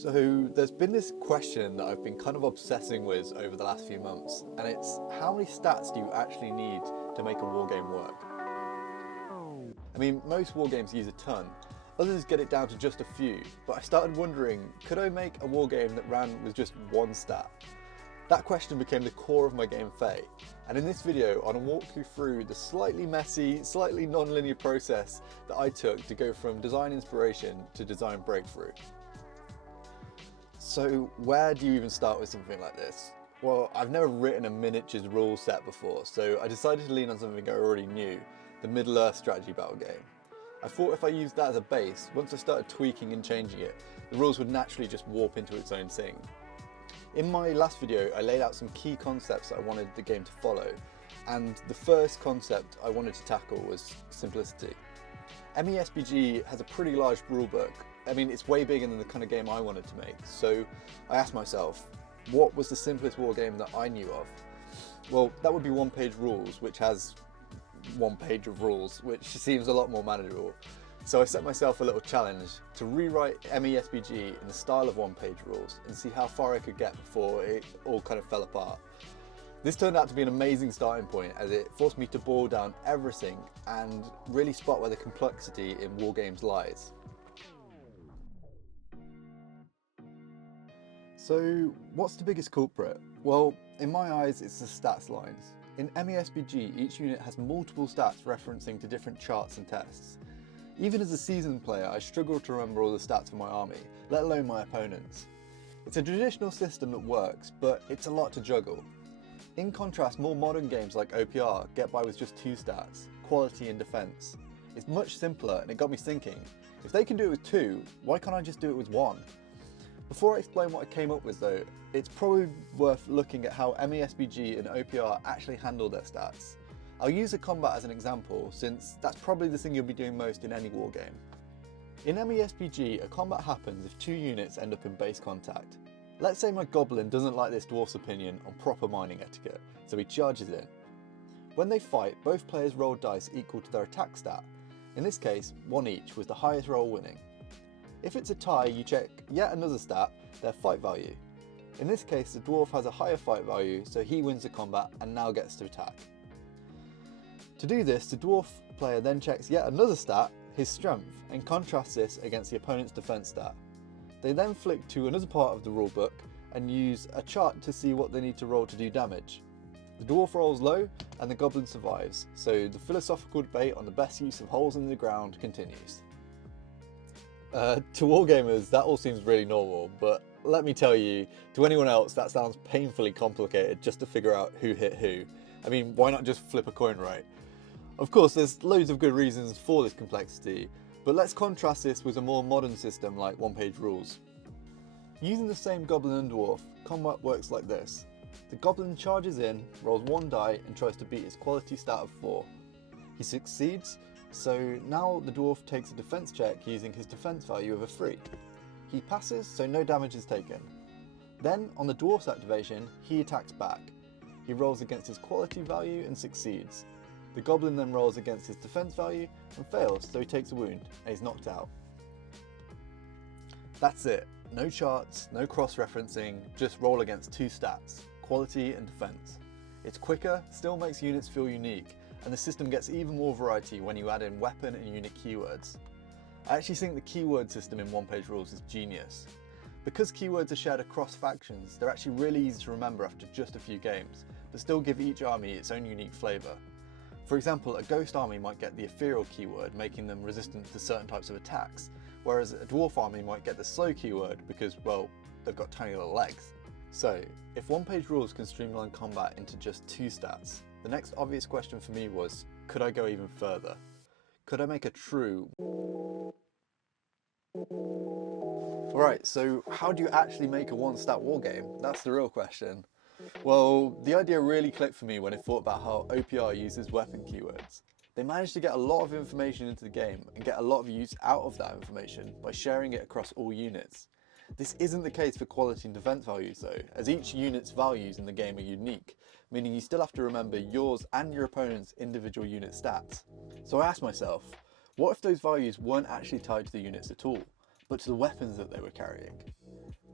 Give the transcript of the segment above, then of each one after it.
So there's been this question that I've been kind of obsessing with over the last few months, and it's how many stats do you actually need to make a wargame work? I mean, most wargames use a ton, others get it down to just a few, but I started wondering, could I make a wargame that ran with just one stat? That question became the core of my game Fae, and in this video I want to walk you through the slightly messy, slightly non-linear process that I took to go from design inspiration to design breakthrough. So where do you even start with something like this? Well, I've never written a miniatures rule set before, so I decided to lean on something I already knew, the Middle-earth strategy battle game. I thought if I used that as a base, once I started tweaking and changing it, the rules would naturally just warp into its own thing. In my last video, I laid out some key concepts that I wanted the game to follow, and the first concept I wanted to tackle was simplicity. MESBG has a pretty large rulebook. I mean, it's way bigger than the kind of game I wanted to make, so I asked myself, what was the simplest war game that I knew of? Well, that would be one-page rules, which has one page of rules, which seems a lot more manageable. So I set myself a little challenge to rewrite MESBG in the style of one-page rules and see how far I could get before it all kind of fell apart. This turned out to be an amazing starting point, as it forced me to boil down everything and really spot where the complexity in wargames lies. So what's the biggest culprit? Well, in my eyes it's the stats lines. In MESBG, each unit has multiple stats referencing to different charts and tests. Even as a seasoned player, I struggle to remember all the stats for my army, let alone my opponents. It's a traditional system that works, but it's a lot to juggle. In contrast, more modern games like OPR get by with just two stats, quality and defense. It's much simpler, and it got me thinking, if they can do it with two, why can't I just do it with one? Before I explain what I came up with though, it's probably worth looking at how MESBG and OPR actually handle their stats. I'll use a combat as an example, since that's probably the thing you'll be doing most in any wargame. In MESBG, a combat happens if two units end up in base contact. Let's say my goblin doesn't like this dwarf's opinion on proper mining etiquette, so he charges in. When they fight, both players roll dice equal to their attack stat. In this case, one each, with the highest roll winning. If it's a tie, you check yet another stat, their fight value. In this case, the dwarf has a higher fight value, so he wins the combat and now gets to attack. To do this, the dwarf player then checks yet another stat, his strength, and contrasts this against the opponent's defense stat. They then flick to another part of the rulebook and use a chart to see what they need to roll to do damage. The dwarf rolls low and the goblin survives, so the philosophical debate on the best use of holes in the ground continues. To wargamers, that all seems really normal, but let me tell you, to anyone else that sounds painfully complicated just to figure out who hit who. I mean, why not just flip a coin, right? Of course, there's loads of good reasons for this complexity, but let's contrast this with a more modern system like one-page rules. Using the same goblin and dwarf, combat works like this. The goblin charges in, rolls one die and tries to beat his quality stat of 4. He succeeds, so now the dwarf takes a defense check using his defense value of a 3. He passes, so no damage is taken. Then, on the dwarf's activation, he attacks back. He rolls against his quality value and succeeds. The goblin then rolls against his defense value and fails, so he takes a wound and he's knocked out. That's it. No charts, no cross-referencing, just roll against two stats, quality and defense. It's quicker, still makes units feel unique, and the system gets even more variety when you add in weapon and unit keywords. I actually think the keyword system in one-page rules is genius. Because keywords are shared across factions, they're actually really easy to remember after just a few games, but still give each army its own unique flavour. For example, a ghost army might get the ethereal keyword, making them resistant to certain types of attacks, whereas a dwarf army might get the slow keyword because, well, they've got tiny little legs. So, if one-page rules can streamline combat into just two stats, the next obvious question for me was, could I go even further? Could I make a true... Alright, so how do you actually make a one-stat wargame? That's the real question. Well, the idea really clicked for me when I thought about how OPR uses weapon keywords. They managed to get a lot of information into the game and get a lot of use out of that information by sharing it across all units. This isn't the case for quality and defense values though, as each unit's values in the game are unique, meaning you still have to remember yours and your opponent's individual unit stats. So I asked myself, what if those values weren't actually tied to the units at all, but to the weapons that they were carrying?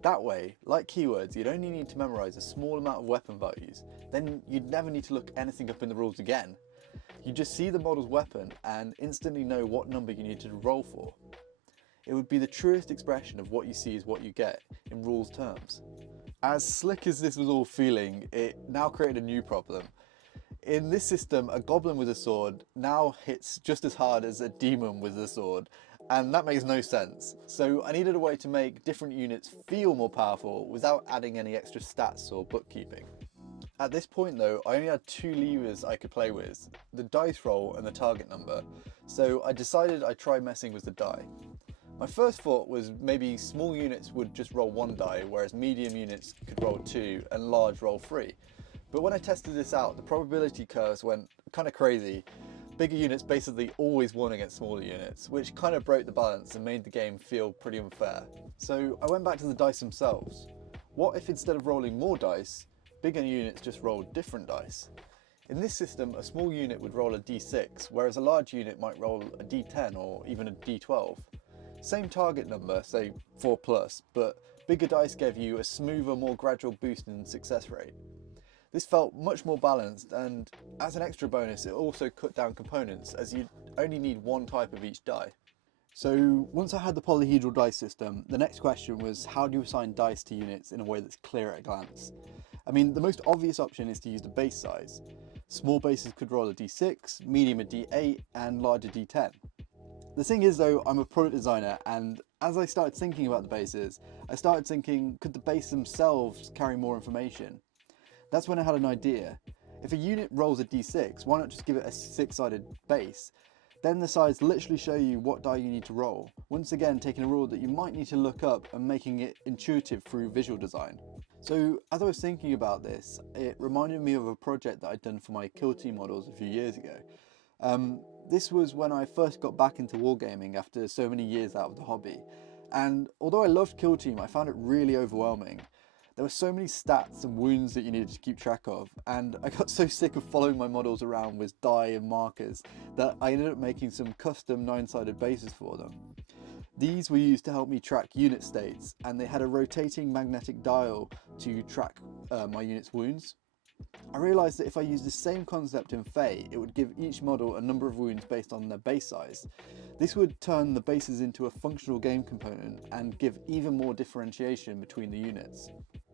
That way, like keywords, you'd only need to memorise a small amount of weapon values, then you'd never need to look anything up in the rules again. You just see the model's weapon and instantly know what number you need to roll for. It would be the truest expression of what you see is what you get in rules terms. As slick as this was all feeling, it now created a new problem. In this system, a goblin with a sword now hits just as hard as a demon with a sword, and that makes no sense. So I needed a way to make different units feel more powerful without adding any extra stats or bookkeeping. At this point though, I only had two levers I could play with, the dice roll and the target number, so I decided I'd try messing with the die. My first thought was maybe small units would just roll one die, whereas medium units could roll two and large roll three. But when I tested this out, the probability curves went kind of crazy. Bigger units basically always won against smaller units, which kind of broke the balance and made the game feel pretty unfair. So I went back to the dice themselves. What if instead of rolling more dice, bigger units just rolled different dice? In this system, a small unit would roll a d6, whereas a large unit might roll a d10 or even a d12. Same target number, say 4+, but bigger dice gave you a smoother, more gradual boost in success rate. This felt much more balanced, and as an extra bonus, it also cut down components, as you'd only need one type of each die. So once I had the polyhedral dice system, the next question was how do you assign dice to units in a way that's clear at a glance? I mean, the most obvious option is to use the base size. Small bases could roll a d6, medium a d8, and large a d10. The thing is though, I'm a product designer, and as I started thinking about the bases, I started thinking, could the base themselves carry more information? That's when I had an idea. If a unit rolls a d6, why not just give it a 6-sided base? Then the sides literally show you what die you need to roll, once again taking a rule that you might need to look up and making it intuitive through visual design. So as I was thinking about this, it reminded me of a project that I'd done for my kill team models a few years ago. This was when I first got back into wargaming after so many years out of the hobby, and although I loved kill team, I found it really overwhelming. There were so many stats and wounds that you needed to keep track of, and I got so sick of following my models around with die and markers that I ended up making some custom 9-sided bases for them. These were used to help me track unit states, and they had a rotating magnetic dial to track my unit's wounds. I realised that if I used the same concept in Fey, it would give each model a number of wounds based on their base size. This would turn the bases into a functional game component and give even more differentiation between the units.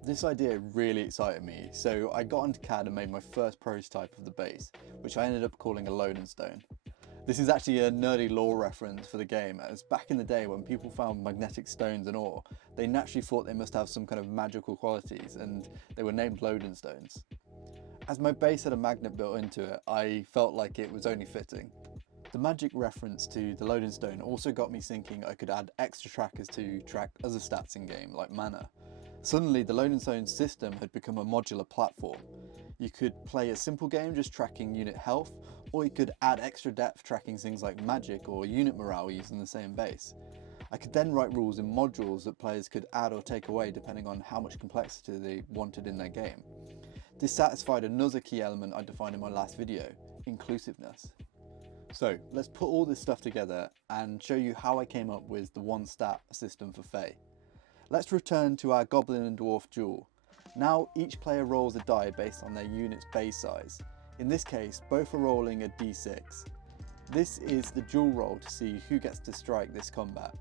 This idea really excited me, so I got into CAD and made my first prototype of the base, which I ended up calling a Loaden Stone. This is actually a nerdy lore reference for the game, as back in the day when people found magnetic stones and ore, they naturally thought they must have some kind of magical qualities, and they were named Loaden Stones. As my base had a magnet built into it, I felt like it was only fitting. The magic reference to the Loaden Stone also got me thinking I could add extra trackers to track other stats in game, like mana. Suddenly the Loaden Stone system had become a modular platform. You could play a simple game just tracking unit health, or you could add extra depth tracking things like magic or unit morale using the same base. I could then write rules in modules that players could add or take away depending on how much complexity they wanted in their game. This satisfied another key element I defined in my last video, inclusiveness. So let's put all this stuff together and show you how I came up with the one stat system for Fey. Let's return to our Goblin and Dwarf duel. Now each player rolls a die based on their unit's base size. In this case, both are rolling a d6. This is the duel roll to see who gets to strike this combat.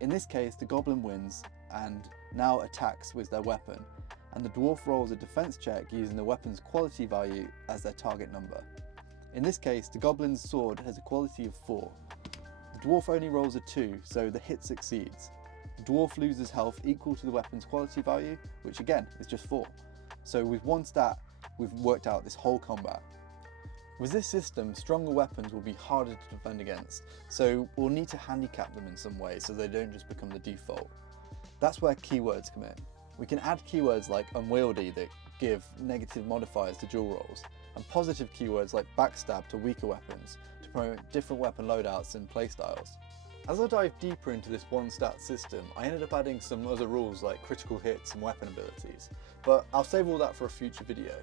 In this case, the Goblin wins and now attacks with their weapon, and the Dwarf rolls a defense check using the weapon's quality value as their target number. In this case, the Goblin's sword has a quality of 4. The Dwarf only rolls a 2, so the hit succeeds. The Dwarf loses health equal to the weapon's quality value, which again is just 4. So with one stat, we've worked out this whole combat. With this system, stronger weapons will be harder to defend against, so we'll need to handicap them in some way so they don't just become the default. That's where keywords come in. We can add keywords like unwieldy that give negative modifiers to dual rolls, and positive keywords like backstab to weaker weapons to promote different weapon loadouts and playstyles. As I dive deeper into this one stat system, I ended up adding some other rules like critical hits and weapon abilities, but I'll save all that for a future video.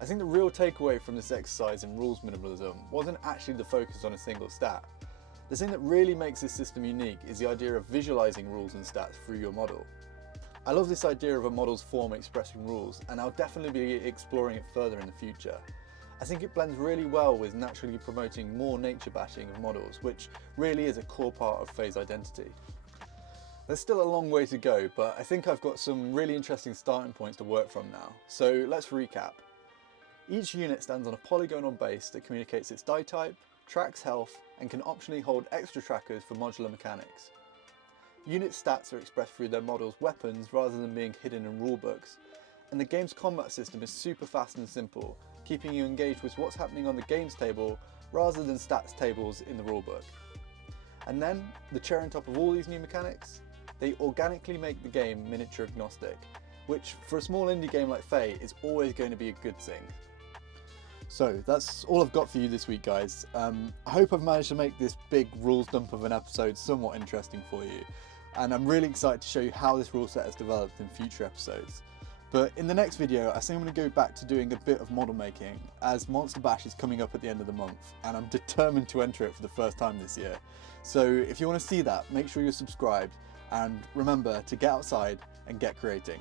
I think the real takeaway from this exercise in rules minimalism wasn't actually the focus on a single stat. The thing that really makes this system unique is the idea of visualizing rules and stats through your model. I love this idea of a model's form expressing rules, and I'll definitely be exploring it further in the future. I think it blends really well with naturally promoting more nature bashing of models, which really is a core part of FaZe identity. There's still a long way to go, but I think I've got some really interesting starting points to work from now. So let's recap. Each unit stands on a polygonal base that communicates its die type, tracks health, and can optionally hold extra trackers for modular mechanics. Unit stats are expressed through their model's weapons rather than being hidden in rulebooks, and the game's combat system is super fast and simple, keeping you engaged with what's happening on the games table rather than stats tables in the rulebook. And then, the cherry on top of all these new mechanics, they organically make the game miniature agnostic, which for a small indie game like Fae is always going to be a good thing. So that's all I've got for you this week, guys. I hope I've managed to make this big rules dump of an episode somewhat interesting for you, and I'm really excited to show you how this rule set has developed in future episodes. But in the next video, I think I'm going to go back to doing a bit of model making, as Monster Bash is coming up at the end of the month, and I'm determined to enter it for the first time this year. So if you want to see that, make sure you're subscribed, and remember to get outside and get creating.